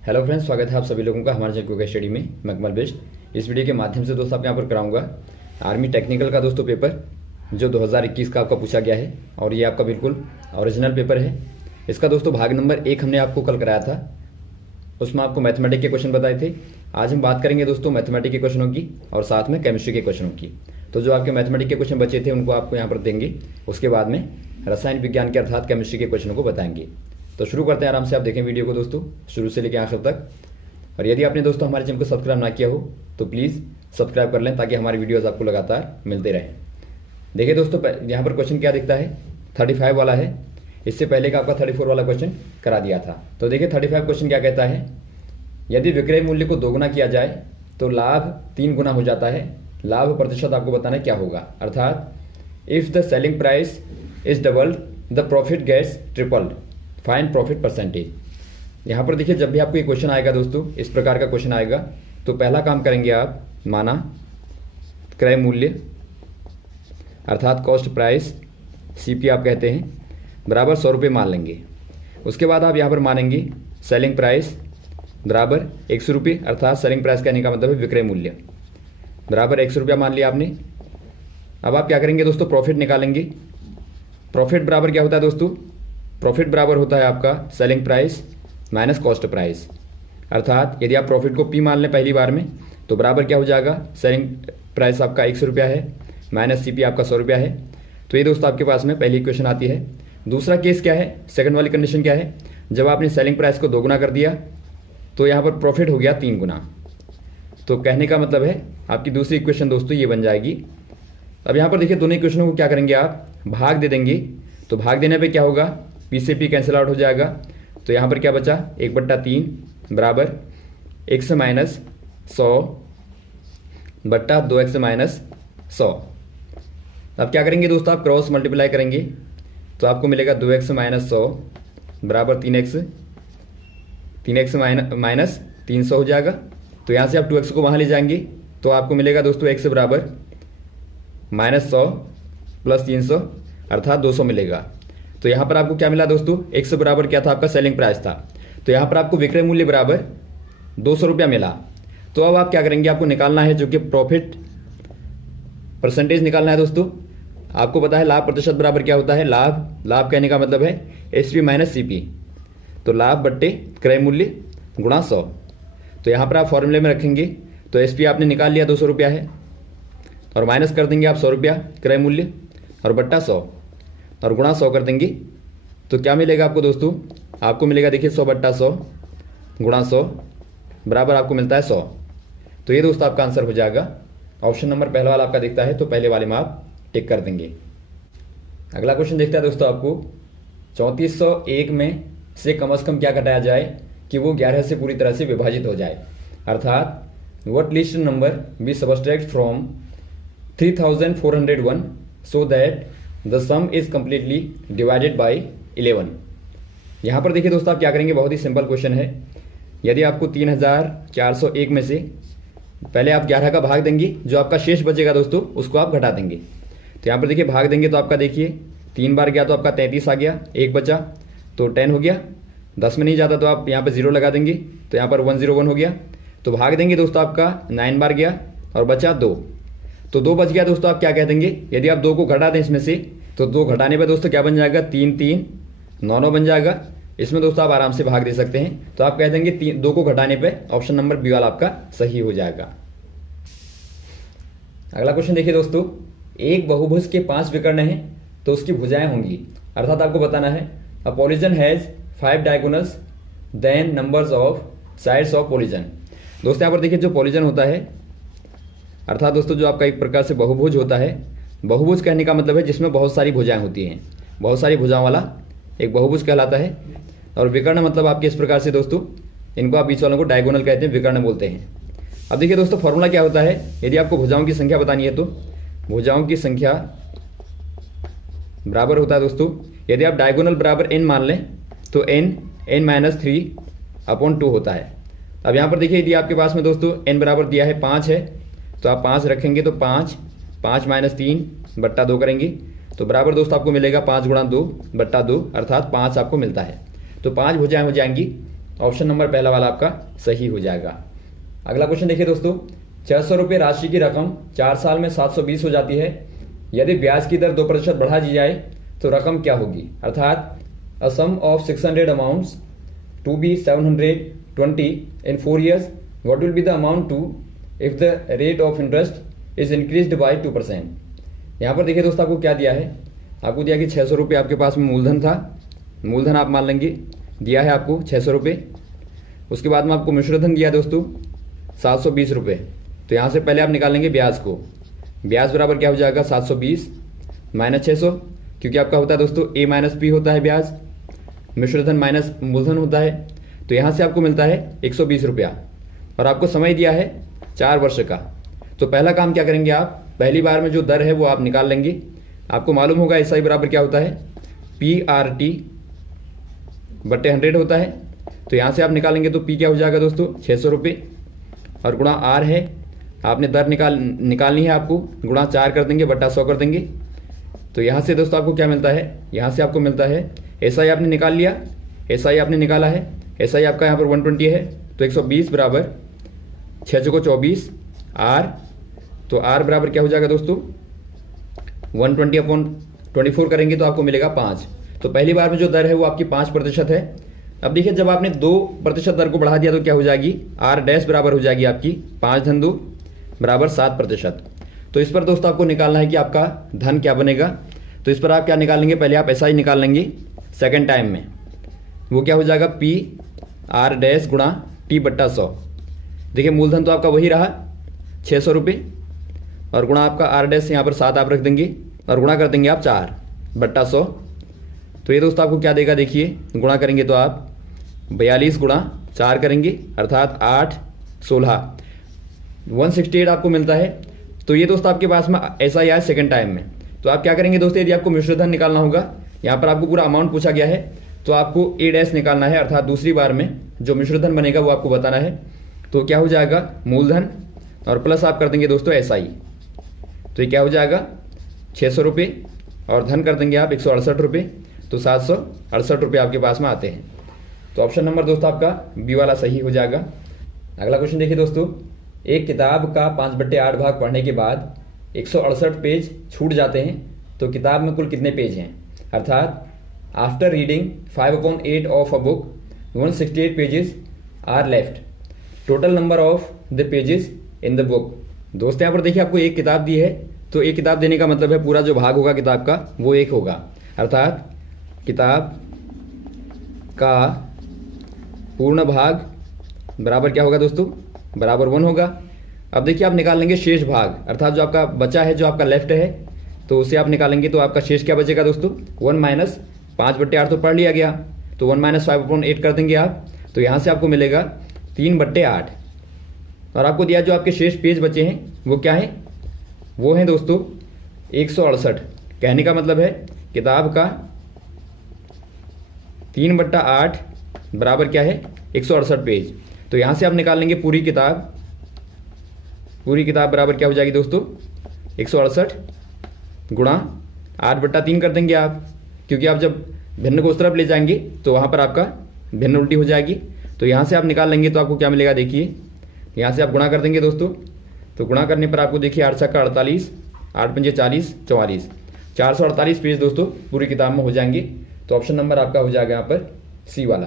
Hello friends, स्वागत है आप सभी लोगों का हमारे चैनल क्विक स्टडी में। मैं कमल बेस्ट। इस वीडियो के माध्यम से दोस्तों आपके यहाँ पर कराऊंगा आर्मी टेक्निकल का दोस्तों पेपर जो 2021 का आपका पूछा गया है और ये आपका बिल्कुल ओरिजिनल पेपर है। इसका दोस्तों भाग नंबर 1 हमने आपको कल कराया था, उसमें आपको मैथमेटिक्स के क्वेश्चन बताए थे। आज हम बात करेंगे दोस्तों मैथमेटिक्स के क्वेश्चनों की और साथ में केमिस्ट्री के क्वेश्चनों की। तो जो आपके मैथमेटिक्स के क्वेश्चन बचे थे उनको आपको यहाँ पर देंगे, उसके बाद में रसायन विज्ञान के अर्थात केमिस्ट्री के क्वेश्चनों को बताएंगे। तो शुरू करते हैं, आराम से आप देखें वीडियो को दोस्तों शुरू से लेकर आखिर तक। और यदि आपने दोस्तों हमारे चैनल को सब्सक्राइब ना किया हो तो प्लीज़ सब्सक्राइब कर लें ताकि हमारी वीडियोस आपको लगातार मिलते रहें। देखिए दोस्तों, यहाँ पर क्वेश्चन क्या दिखता है, 35 वाला है। इससे पहले का आपका 34 वाला क्वेश्चन करा दिया था। तो देखिए 35 क्वेश्चन क्या कहता है, यदि विक्रय मूल्य को दोगुना किया जाए तो लाभ 3 गुना हो जाता है। लाभ प्रतिशत आपको बताना क्या होगा, अर्थात if the selling price is doubled the profit gets tripled, find profit percentage. यहाँ पर देखिए जब भी आपको ये क्वेश्चन आएगा दोस्तों, इस प्रकार का क्वेश्चन आएगा तो पहला काम करेंगे आप, माना क्रय मूल्य अर्थात कॉस्ट प्राइस, सीपी आप कहते हैं, बराबर 100 रुपये मान लेंगे। उसके बाद आप यहाँ पर मानेंगे सेलिंग प्राइस बराबर 100 रुपये, अर्थात सेलिंग प्राइस कहने का मतलब है विक्रय मूल्य बराबर 100 रुपया मान लिया आपने। अब आप क्या करेंगे दोस्तों, प्रॉफिट निकालेंगे। प्रॉफिट बराबर क्या होता है दोस्तों, प्रॉफिट बराबर होता है आपका selling price minus cost price. अर्थात यदि आप प्रॉफिट को पी मान लें पहली बार में तो बराबर क्या हो जाएगा, सेलिंग प्राइस आपका 100 रुपया है माइनस सीपी आपका 100 रुपया है। तो ये दोस्तों आपके पास में पहली इक्वेशन आती है। दूसरा केस क्या है, सेकंड वाली कंडीशन क्या है, जब आपने सेलिंग प्राइस को दोगुना कर दिया तो यहाँ पर प्रॉफिट हो गया 3 गुना। तो कहने का मतलब है आपकी दूसरी इक्वेशन दोस्तों ये बन जाएगी। अब यहाँ पर देखिए दोनों इक्वेशनों को क्या करेंगे आप, भाग दे देंगे। तो भाग देने पे क्या होगा, पी से पी कैंसिल आउट हो जाएगा। तो यहाँ पर क्या बचा, 1/3 बराबर 1 माइनस 100 बट्टा 2x माइनस 100। अब क्या करेंगे दोस्तों, आप क्रॉस मल्टीप्लाई करेंगे तो आपको मिलेगा 2x माइनस 100 बराबर 3x माइनस 300 हो जाएगा। तो यहाँ से आप 2x को वहाँ ले जाएंगे तो आपको मिलेगा दोस्तों x बराबर माइनस 100 प्लस 300 अर्थात 200 मिलेगा। तो यहाँ पर आपको क्या मिला दोस्तों, x बराबर क्या था, आपका सेलिंग प्राइस था। तो यहाँ पर आपको विक्रय मूल्य बराबर 200 रुपया मिला। तो अब आप क्या करेंगे, आपको निकालना है जो कि प्रॉफिट परसेंटेज निकालना है दोस्तों। आपको पता है लाभ प्रतिशत बराबर क्या होता है, लाभ कहने का मतलब है एसपी माइनस सीपी। तो लाभ बट्टे क्रय मूल्य गुणा 100। तो यहाँ पर आप फॉर्मूले में रखेंगे तो एसपी आपने निकाल लिया 200 रुपया है और माइनस कर देंगे आप 100 रुपया क्रय मूल्य और बट्टा 100 और गुणा 100 कर देंगे। तो क्या मिलेगा आपको दोस्तों, आपको मिलेगा देखिए 100/100 गुणा 100 बराबर आपको मिलता है 100। तो ये दोस्तों आपका आंसर हो जाएगा। ऑप्शन नंबर पहला वाला आपका दिखता है तो पहले वाले में आप टिक कर देंगे। अगला क्वेश्चन देखता है दोस्तों आपको, 3401 में से कम क्या घटाया जाए कि वो 11 से पूरी तरह से विभाजित हो जाए। अर्थात what least number be subtract from 3401 so that the sum is completely divided by 11। यहाँ पर देखिए दोस्तों आप क्या करेंगे, बहुत ही सिंपल क्वेश्चन है। यदि आपको 3401 में से पहले आप 11 का भाग देंगे, जो आपका शेष बचेगा दोस्तों उसको आप घटा देंगे। तो यहाँ पर देखिए भाग देंगे तो आपका देखिए 3 बार गया तो आपका 33 आ गया, 1 बचा तो 10 हो गया। 10 में नहीं जाता तो आप यहाँ पर 0 लगा देंगे तो यहाँ पर 101 हो गया। तो भाग देंगे दोस्तों आपका 9 बार गया और बचा 2, तो 2 बच गया दोस्तों। आप क्या कह देंगे, यदि आप 2 को घटा दें इसमें से तो 2 घटाने पे दोस्तों क्या बन जाएगा, 3 3 9 बन जाएगा। इसमें दोस्तों आप आराम से भाग दे सकते हैं। तो आप कह देंगे 2 को घटाने पे ऑप्शन नंबर बी वाला आपका सही हो जाएगा। अगला क्वेश्चन देखिए दोस्तों, एक बहुभुज के 5 विकर्ण हैं तो उसकी भुजाएं होंगी। अर्थात आपको बताना है a polygon has 5 diagonals then numbers of sides of polygon. दोस्तों यहाँ पर देखिए जो पॉलीजन होता है अर्थात दोस्तों जो आपका एक प्रकार से बहुभुज होता है। बहुभुज कहने का मतलब है जिसमें बहुत सारी भुजाएं होती हैं, बहुत सारी भुजाओं वाला एक बहुभुज कहलाता है। और विकर्ण मतलब आपके इस प्रकार से दोस्तों, इनको आप बीच वालों को डायगोनल कहते हैं, विकर्ण बोलते हैं। अब देखिए दोस्तों फॉर्मूला क्या होता है, यदि आपको भुजाओं की संख्या बतानी है तो भुजाओं की संख्या बराबर होता है दोस्तों, यदि आप डायगोनल बराबर n मान लें तो n माइनस 3/2 होता है। अब यहाँ पर देखिए यदि आपके पास में दोस्तों n बराबर दिया है 5 है तो आप 5 रखेंगे तो 5 माइनस 3/2 करेंगे तो बराबर दोस्तों आपको मिलेगा 5 गुणा 2/2 अर्थात 5 आपको मिलता है। तो 5 भुजाएं हो जाएंगी ऑप्शन नंबर पहला वाला आपका सही हो जाएगा। अगला क्वेश्चन देखिए दोस्तों, 600 रुपये राशि की रकम 4 साल में 720 हो जाती है। यदि ब्याज की दर 2% बढ़ा दी जाए तो रकम क्या होगी? अर्थात a sum of 600 amounts to be 720 in 4 years, what will be the amount to if the rate of interest is increased by 2%। यहाँ पर देखिए दोस्तों आपको क्या दिया है, आपको दिया कि 600 रुपये आपके पास में मूलधन था, मूलधन आप मान लेंगे दिया है आपको 600 रुपये। उसके बाद में आपको मिश्रधन दिया दोस्तों 720 रुपये। तो यहाँ से पहले आप निकालेंगे ब्याज को, ब्याज बराबर क्या हो जाएगा 720 माइनस 600, क्योंकि आपका होता है दोस्तों ए माइनस पी होता है ब्याज, मिश्रधन माइनस मूलधन होता है। तो यहाँ से आपको मिलता है 120 रुपया और आपको समय दिया है 4 वर्ष का। तो पहला काम क्या करेंगे आप, पहली बार में जो दर है वो आप निकाल लेंगे। आपको मालूम होगा एसआई बराबर क्या होता है, PRT बट्टे 100 होता है। तो यहाँ से आप निकालेंगे तो P क्या हो जाएगा दोस्तों 600 रुपये और गुणा R है, आपने दर निकालनी है आपको, गुणा 4 कर देंगे बट्टा 100 कर देंगे। तो यहाँ से दोस्तों आपको क्या मिलता है, यहाँ से आपको मिलता है एसआई आपने निकाल लिया, एसआई आपने निकाला है, एसआई आपका यहाँ पर 120 है। तो 120 बराबर 6 को 24 R, तो R बराबर क्या हो जाएगा दोस्तों 120/24 करेंगे तो आपको मिलेगा 5। तो पहली बार में जो दर है वो आपकी 5% है। अब देखिए जब आपने 2% दर को बढ़ा दिया तो क्या हो जाएगी, R डैश बराबर हो जाएगी आपकी 5 धन 2 बराबर 7%। तो इस पर दोस्तों आपको निकालना है कि आपका धन क्या बनेगा। तो इस पर आप क्या निकाल लेंगे, पहले आप एसआई निकाल लेंगे सेकेंड टाइम में, वो क्या हो जाएगा PR डैश गुणा T बट्टा 100। देखिए मूलधन तो आपका वही रहा 600 रुपये और गुणा आपका R डैश यहाँ पर 7 आप रख देंगे और गुणा कर देंगे आप 4 बट्टा 100। तो ये दोस्तों आपको क्या देगा, देखिए गुणा करेंगे तो आप 42 गुणा 4 करेंगे अर्थात 8 16 168 आपको मिलता है। तो ये दोस्तों आपके पास में ऐसा ही आया सेकंड टाइम में। तो आप क्या करेंगे दोस्तों, यदि आपको मिश्रधन निकालना होगा, यहाँ पर आपको पूरा अमाउंट पूछा गया है तो आपको A डैश निकालना है, अर्थात दूसरी बार में जो मिश्रधन बनेगा वो आपको बताना है। तो क्या हो जाएगा मूलधन और प्लस आप कर देंगे दोस्तों SI। तो ये क्या हो जाएगा 600 रुपये और धन कर देंगे आप 168 रुपये, तो 768 रुपये आपके पास में आते हैं। तो ऑप्शन नंबर दोस्तों आपका बी वाला सही हो जाएगा। अगला क्वेश्चन देखिए दोस्तों, एक किताब का 5/8 भाग पढ़ने के बाद 168 पेज छूट जाते हैं तो किताब में कुल कितने पेज हैं? अर्थात after reading 5/8 of a book 168 pages are left, total number of the pages in the book. दोस्तों यहाँ पर देखिए आपको एक किताब दी है, तो एक किताब देने का मतलब है पूरा जो भाग होगा किताब का वो एक होगा, अर्थात किताब का पूर्ण भाग बराबर क्या होगा दोस्तों, बराबर 1 होगा। अब देखिए आप निकाल लेंगे शेष भाग, अर्थात जो आपका बचा है जो आपका लेफ्ट है तो उसे आप निकालेंगे तो आपका शेष क्या बचेगा दोस्तों 1 माइनस 5/8 तो पढ़ लिया गया, तो 1 माइनस 5/8 कर देंगे आप। तो यहाँ से आपको मिलेगा 3/8 और आपको दिया जो आपके शेष पेज बचे हैं वो क्या है, वो है दोस्तों 168। कहने का मतलब है किताब का 3/8 बराबर क्या है 168 पेज। तो यहाँ से आप निकाल लेंगे पूरी किताब बराबर क्या हो जाएगी दोस्तों 168 गुणा 8/3 कर देंगे आप, क्योंकि आप जब भिन्न को उस तरफ ले जाएंगे तो वहाँ पर आपका भिन्न उल्टी हो जाएगी। तो यहाँ से आप निकाल लेंगे तो आपको क्या मिलेगा, देखिए यहाँ से आप गुणा कर देंगे दोस्तों। तो गुणा करने पर आपको देखिए 8 छक्का 48, 8 पंजे 40, 44, 448 पेज दोस्तों पूरी किताब में हो जाएंगे। तो ऑप्शन नंबर आपका हो जाएगा यहाँ पर सी वाला।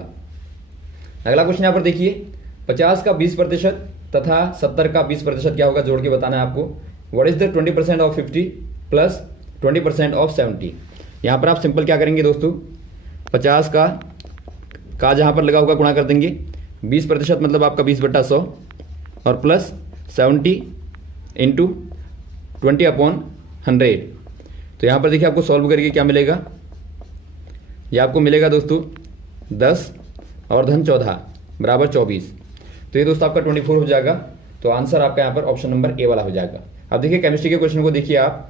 अगला क्वेश्चन यहाँ पर देखिए, 50 का 20% तथा 70 का 20% क्या होगा, जोड़ के बताना है आपको। What is the 20% of 50 plus 20% of 70। यहाँ पर आप सिंपल क्या करेंगे दोस्तों, 50 का जहाँ पर लगा होगा गुणा कर देंगे, 20% मतलब आपका 20/100 और प्लस 70 इंटू 20/100। तो यहाँ पर देखिए आपको सॉल्व करके क्या मिलेगा, ये आपको मिलेगा दोस्तों 10 और धन 14 बराबर 24। तो ये दोस्तों आपका 24 हो जाएगा। तो आंसर आपका यहाँ पर ऑप्शन नंबर ए वाला हो जाएगा। अब देखिए केमिस्ट्री के क्वेश्चन को देखिए आप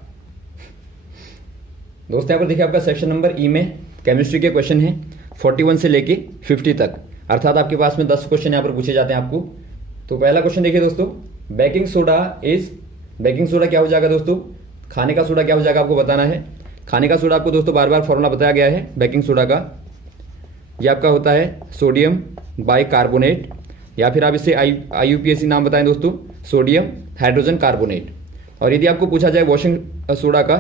दोस्तों, यहाँ पर देखिए आपका सेक्शन नंबर ई में केमिस्ट्री के क्वेश्चन है 41 से लेके 50 तक, अर्थात आपके पास में 10 क्वेश्चन यहाँ पर पूछे जाते हैं आपको। तो पहला क्वेश्चन देखिए दोस्तों, बेकिंग सोडा क्या हो जाएगा दोस्तों, खाने का सोडा क्या हो जाएगा आपको बताना है। खाने का सोडा आपको दोस्तों बार बार फॉर्मूला बताया गया है बेकिंग सोडा का, ये आपका होता है सोडियम बाइकार्बोनेट, या फिर आप इसे IUPAC नाम बताएं दोस्तों, सोडियम हाइड्रोजन कार्बोनेट। और यदि आपको पूछा जाए वॉशिंग सोडा का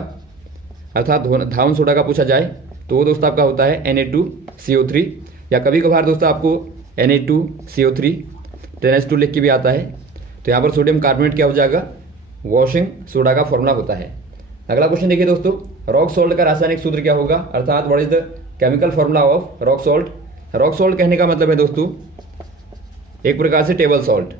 अर्थात धावन सोडा का पूछा जाए तो वो दोस्तों आपका होता है Na2CO3, या कभी कभार दोस्तों आपको Na2CO3 10H2 लिख के भी आता है। तो यहाँ पर सोडियम कार्बोनेट क्या हो जाएगा, वॉशिंग सोडा का फॉर्मूला होता है। अगला क्वेश्चन देखिए दोस्तों, रॉक सॉल्ट का रासायनिक सूत्र क्या होगा, अर्थात what is the chemical formula of rock salt. Rock salt कहने का मतलब है दोस्तों एक प्रकार से टेबल सॉल्ट,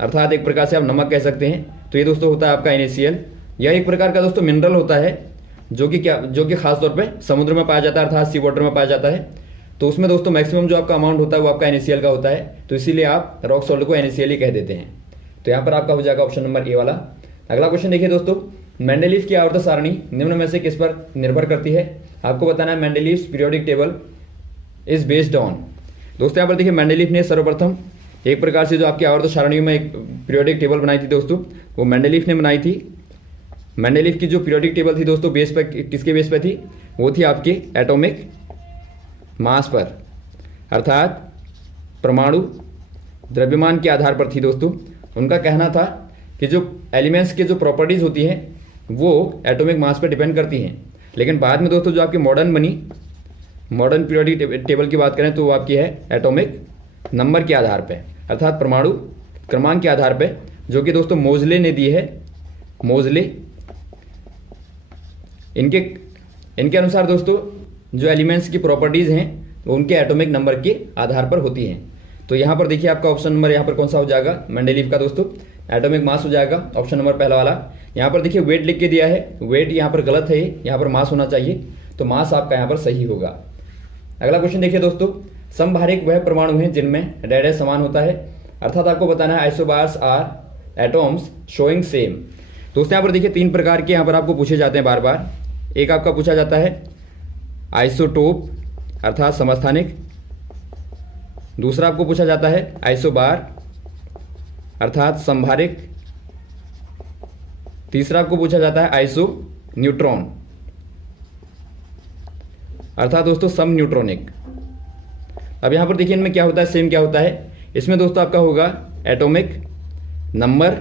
अर्थात एक प्रकार से आप नमक कह सकते हैं। तो ये दोस्तों होता है आपका NaCl। यह एक प्रकार का दोस्तों मिनरल होता है जो कि खास तौर पे समुद्र में पाया जाता है, अर्थात सी वाटर में पाया जाता है। तो उसमें दोस्तों मैक्सिमम जो आपका अमाउंट होता है वो आपका NaCl का होता है, तो इसीलिए आप रॉक सॉल्ट को NaCl ही कह देते हैं। तो यहाँ पर आपका हो जाएगा ऑप्शन नंबर ए वाला। अगला क्वेश्चन देखिए दोस्तों, मेंडेलीव की आवर्त सारणी निम्न में से किस पर निर्भर करती है। आपको बताना है Mendeleev's periodic table is based on. दोस्तों यहाँ पर देखिए मेंडेलीव ने सर्वप्रथम एक प्रकार से जो आपकी आवर्त सारणी में एक पीरियोडिक टेबल बनाई थी दोस्तों, वो मेंडेलीव ने बनाई थी। मेंडेलीव की जो पीरियोडिक टेबल थी दोस्तों बेस पर किसके बेस पर थी, वो थी आपके एटॉमिक मास पर, अर्थात परमाणु द्रव्यमान के आधार पर थी दोस्तों। उनका कहना था कि जो एलिमेंट्स के जो प्रॉपर्टीज होती हैं वो एटॉमिक मास पर डिपेंड करती हैं, लेकिन बाद में दोस्तों जो आपकी मॉडर्न बनी, मॉडर्न पीरियोडिक टेबल की बात करें तो वो आपकी है एटॉमिक नंबर के आधार पे, अर्थात परमाणु क्रमांक के आधार पे, जो कि दोस्तों मोजले ने दी है। मोजले इनके अनुसार दोस्तों जो एलिमेंट्स की प्रॉपर्टीज हैं वो उनके एटॉमिक नंबर के आधार पर होती हैं। तो यहाँ पर देखिए आपका ऑप्शन नंबर यहाँ पर कौन सा हो जाएगा, मेंडेलीव का दोस्तों एटॉमिक मास हो जाएगा ऑप्शन नंबर पहला वाला। यहाँ पर देखिए वेट लिख के दिया है, वेट यहाँ पर गलत है, यहाँ पर मास होना चाहिए, तो मास आपका यहाँ पर सही होगा। अगला क्वेश्चन देखिए दोस्तों, समभारिक वह परमाणु हैं जिनमें रेडियस समान होता है, अर्थात आपको बताना है isobars are atoms showing same. दोस्तों यहाँ पर देखिए तीन प्रकार के यहाँ पर आपको पूछे जाते हैं बार बार। एक आपका पूछा जाता है आइसोटोप अर्थात समस्थानिक, दूसरा आपको पूछा जाता है आइसोबार अर्थात समभारिक, तीसरा आपको पूछा जाता है आइसो न्यूट्रॉन अर्थात दोस्तों सम न्यूट्रॉनिक। अब यहां पर देखिए इनमें क्या होता है, सेम क्या होता है, इसमें दोस्तों आपका होगा एटॉमिक नंबर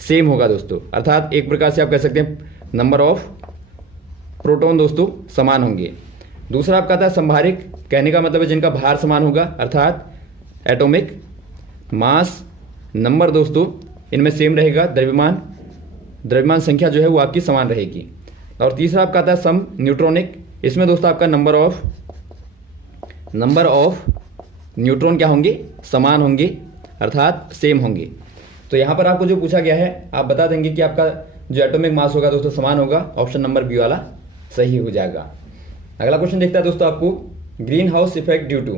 सेम होगा दोस्तों, अर्थात एक प्रकार से आप कह सकते हैं नंबर ऑफ प्रोटॉन दोस्तों समान होंगे। दूसरा आपका आता है संभारिक, कहने का मतलब है जिनका भार समान होगा, अर्थात एटॉमिक मास नंबर दोस्तों इनमें सेम रहेगा, द्रव्यमान संख्या जो है वो आपकी समान रहेगी। और तीसरा आपका आता है सम न्यूट्रॉनिक, इसमें दोस्तों आपका नंबर ऑफ न्यूट्रॉन क्या होंगे, समान होंगे अर्थात सेम होंगे। तो यहाँ पर आपको जो पूछा गया है आप बता देंगे कि आपका जो एटॉमिक मास होगा दोस्तों समान होगा, ऑप्शन नंबर बी वाला सही हो जाएगा। अगला क्वेश्चन देखता है दोस्तों आपको, greenhouse effect due to.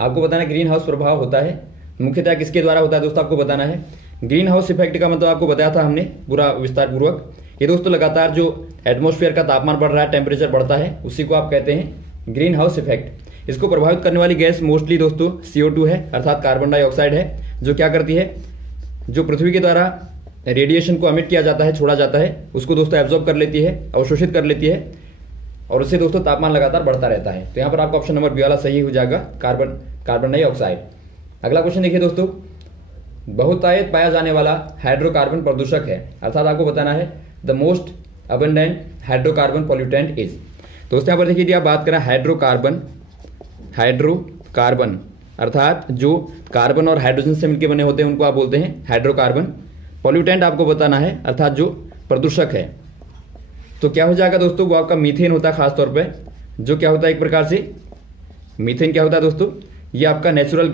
आपको बताना है ग्रीन हाउस प्रभाव होता है मुख्यतः किसके द्वारा होता है दोस्तों, आपको बताना है। ग्रीन हाउस इफेक्ट का मतलब आपको बताया था हमने पूरा विस्तार पूर्वक। ये दोस्तों लगातार जो एटमॉस्फेयर का तापमान बढ़ रहा है, टेम्परेचर बढ़ता है, उसी को आप कहते हैं ग्रीन हाउस इफेक्ट। इसको प्रभावित करने वाली गैस मोस्टली दोस्तों CO2 है अर्थात कार्बन डाइऑक्साइड है, जो क्या करती है, जो पृथ्वी के द्वारा रेडिएशन को एमिट किया जाता है, छोड़ा जाता है, उसको दोस्तों एब्जॉर्ब कर लेती है, अवशोषित कर लेती है, और उससे दोस्तों तापमान लगातार बढ़ता रहता है। तो यहाँ पर आपका ऑप्शन नंबर बी वाला सही हो जाएगा, कार्बन डाइऑक्साइड। अगला क्वेश्चन देखिए दोस्तों, बहुतायत पाया जाने वाला हाइड्रोकार्बन प्रदूषक है, अर्थात आपको बताना है the most abundant hydrocarbon pollutant is. दोस्तों यहाँ पर देखिए यदि आप बात करें हाइड्रोकार्बन अर्थात जो कार्बन और हाइड्रोजन से मिलकर बने होते हैं उनको आप बोलते हैं हाइड्रोकार्बन। पॉल्यूटेंट आपको बताना है अर्थात जो प्रदूषक है, तो क्या हो जाएगा दोस्तों, वो आपका मीथेन होता है, खासतौर पे जो क्या होता है एक प्रकार से मीथेन क्या होता है दोस्तों, ये आपका नेचुरल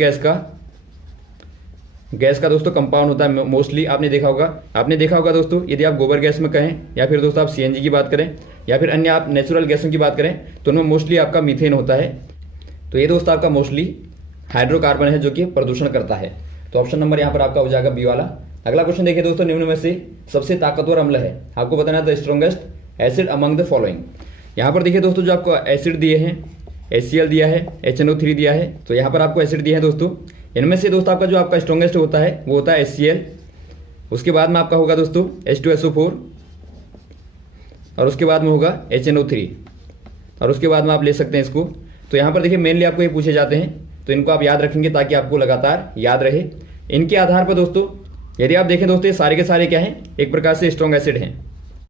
गैस का दोस्तों कंपाउंड होता है। मोस्टली आपने देखा होगा दोस्तों, यदि आप गोबर गैस में कहें या फिर दोस्तों आप CNG की बात करें या फिर अन्य आप नेचुरल गैसों की बात करें तो उनमें मोस्टली आपका मीथेन होता है। तो ये दोस्तों आपका मोस्टली हाइड्रोकार्बन है जो कि प्रदूषण करता है। तो ऑप्शन नंबर यहाँ पर आपका हो जाएगा बी वाला। अगला क्वेश्चन देखिए दोस्तों, निम्न में से सबसे ताकतवर अम्ल है, आपको बताना है the strongest acid among the following. यहाँ पर देखिए दोस्तों जो आपको एसिड दिए हैं, HCl दिया है, HNO3 दिया है, तो यहाँ पर आपको एसिड दिए हैं दोस्तों। इनमें से दोस्तों आपका जो आपका स्ट्रॉन्गेस्ट होता है वो होता है HCl, उसके बाद में आपका होगा दोस्तों H2SO4, और उसके बाद में होगा HNO3, और उसके बाद में आप ले सकते हैं इसको। तो यहाँ पर देखिए मेनली आपको ये पूछे जाते हैं तो इनको आप याद रखेंगे ताकि आपको लगातार याद रहे। इनके आधार पर दोस्तों यदि आप देखें दोस्तों, ये सारे के सारे क्या हैं, एक प्रकार से स्ट्रॉन्ग एसिड हैं।